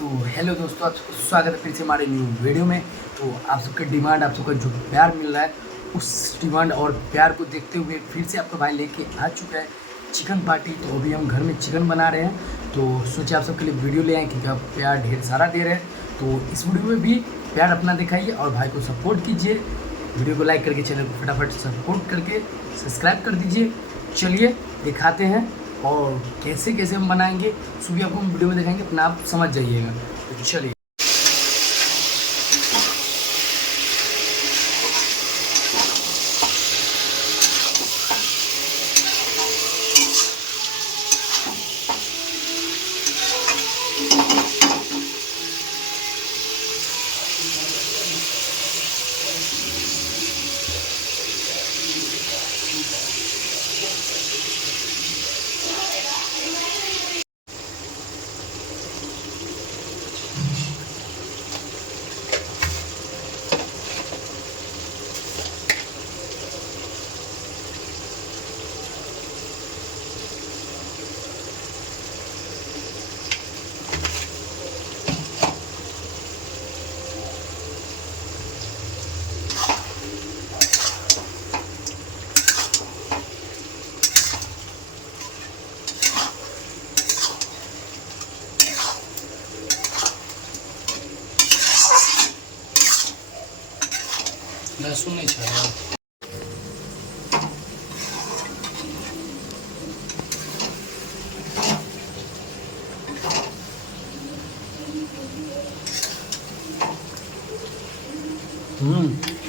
तो हेलो दोस्तों, आप सबको स्वागत है फिर से हमारे न्यू वीडियो में। तो आप सबका डिमांड, आप सबका जो प्यार मिल रहा है, उस डिमांड और प्यार को देखते हुए फिर से आपका भाई लेके आ चुका है चिकन पार्टी। तो अभी हम घर में चिकन बना रहे हैं, तो सोचे आप सबके लिए वीडियो ले आए क्योंकि आप प्यार ढेर सारा दे रहे हैं। तो इस वीडियो में भी प्यार अपना दिखाइए और भाई को सपोर्ट कीजिए। वीडियो को लाइक करके चैनल को फटाफट सपोर्ट करके सब्सक्राइब कर दीजिए। चलिए दिखाते हैं और कैसे कैसे हम बनाएंगे, सो भी आपको हम वीडियो में दिखाएंगे, अपना आप समझ जाइएगा। तो चलिए। लहसुन नहीं छाया।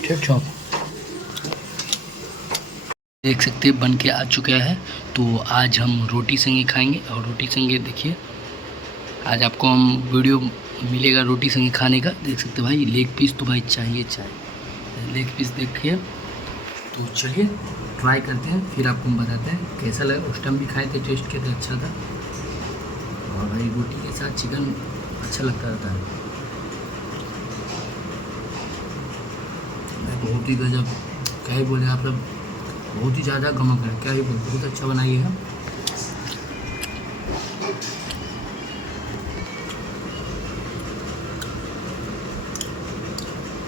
ठीक छो देख सकते हैं बन के आ चुका है। तो आज हम रोटी संगे खाएंगे और रोटी संगे देखिए, आज आपको हम वीडियो मिलेगा रोटी संगे खाने का। देख सकते हैं भाई, लेग पीस तो भाई चाहिए लेग पीस देखिए। तो चलिए ट्राई करते हैं, फिर आपको हम बताते हैं कैसा लगा। उस टाइम भी खाए थे, टेस्ट किए थे, अच्छा था। और भाई रोटी के साथ चिकन अच्छा लगता रहता है। बहुत ही गजब, क्या ही बोले आप सब, बहुत ही ज़्यादा गमक है, क्या ही बोले, बहुत अच्छा बनाइए है।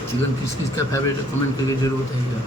चिकन किस किस का फेवरेट है कमेंट करके जरूर बताइएगा।